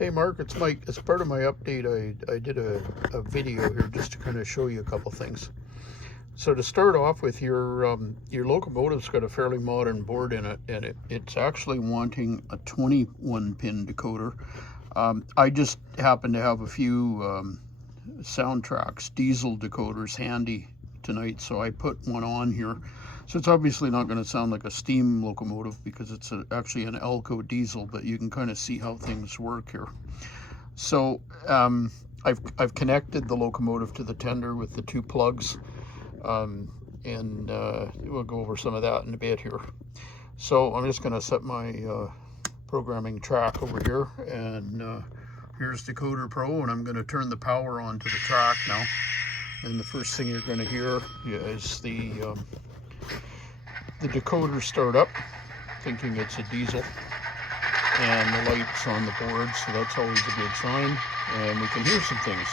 Hey Mark, it's Mike. As part of my update, I did a video here just to kind of show you a couple things. So to start off with, your locomotive's got a fairly modern board in it, and it's actually wanting a 21-pin decoder. I just happen to have a few Soundtrax diesel decoders handy tonight, so I put one on here. So it's obviously not going to sound like a steam locomotive because it's actually an Elco diesel, but you can kind of see how things work here. So I've connected the locomotive to the tender with the two plugs, and we'll go over some of that in a bit here. So I'm just going to set my programming track over here, and here's Decoder Pro, and I'm going to turn the power on to the track now. And the first thing you're going to hear is the decoder start up, thinking it's a diesel, and the lights on the board, so that's always a good sign. And we can hear some things: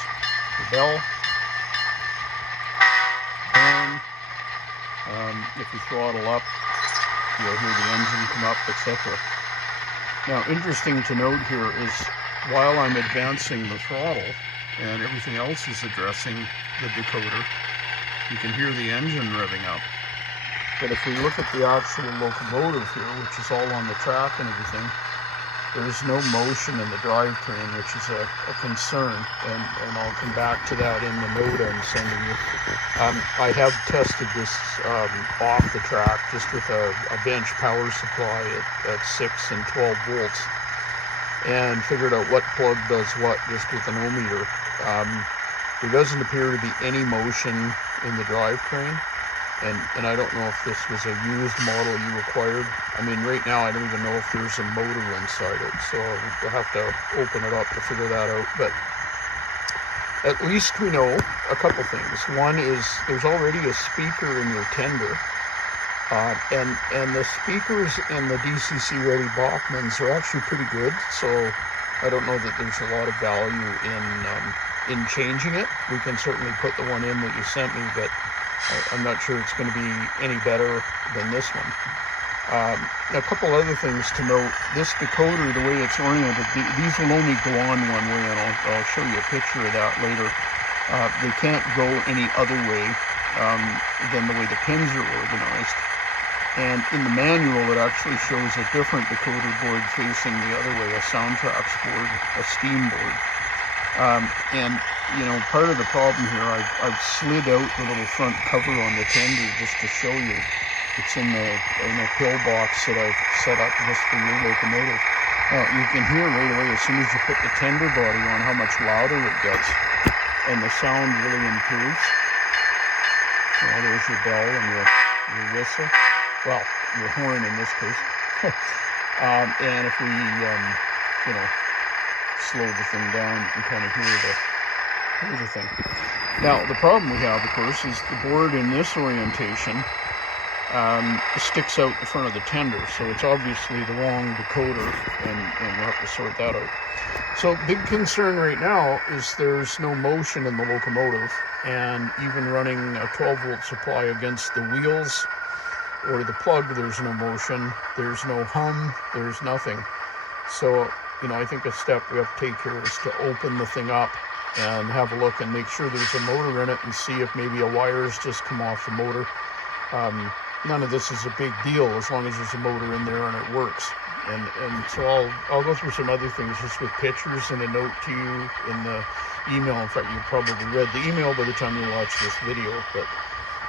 the bell, horn. If you throttle up, you'll hear the engine come up, etc. Now, interesting to note here is, while I'm advancing the throttle and everything else is addressing the decoder, you can hear the engine revving up. But if we look at the actual locomotive here, which is all on the track and everything, there's no motion in the drivetrain, which is a concern, and I'll come back to that in the note I'm sending you. I have tested this off the track, just with a bench power supply at 6 and 12 volts, and figured out what plug does what just with an ohmmeter. There doesn't appear to be any motion in the drivetrain, and I don't know if this was a used model you acquired. I mean, right now I don't even know if there's a motor inside it, so we'll have to open it up to figure that out. But at least we know a couple things. One is there's already a speaker in your tender, and the speakers in the DCC ready Bachmanns are actually pretty good, so I don't know that there's a lot of value in changing it. We can certainly put the one in that you sent me, but I'm not sure it's going to be any better than this one. A couple other things to note: this decoder, the way it's oriented, these will only go on one way, and I'll show you a picture of that later. They can't go any other way than the way the pins are organized. And in the manual, it actually shows a different decoder board facing the other way, a Soundtrax board, a steam board. And you know, part of the problem here, I've slid out the little front cover on the tender just to show you. It's in a pillbox that I've set up just for your locomotive. Now, you can hear right away, as soon as you put the tender body on, how much louder it gets, and the sound really improves. Well, there's your bell and your whistle. Well, your horn in this case. And if we, slow the thing down, you can kind of hear the thing. Now, the problem we have, of course, is the board in this orientation sticks out the front of the tender, so it's obviously the wrong decoder, and we'll have to sort that out. So, big concern right now is there's no motion in the locomotive, and even running a 12-volt supply against the wheels or the plug, there's no motion, there's no hum, there's nothing. So, I think a step we have to take here is to open the thing up and have a look and make sure there's a motor in it, and see if maybe a wire's just come off the motor. None of this is a big deal as long as there's a motor in there and it works. And so I'll go through some other things just with pictures and a note to you in the email. In fact, you probably read the email by the time you watch this video, but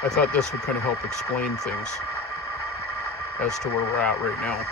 I thought this would kind of help explain things as to where we're at right now.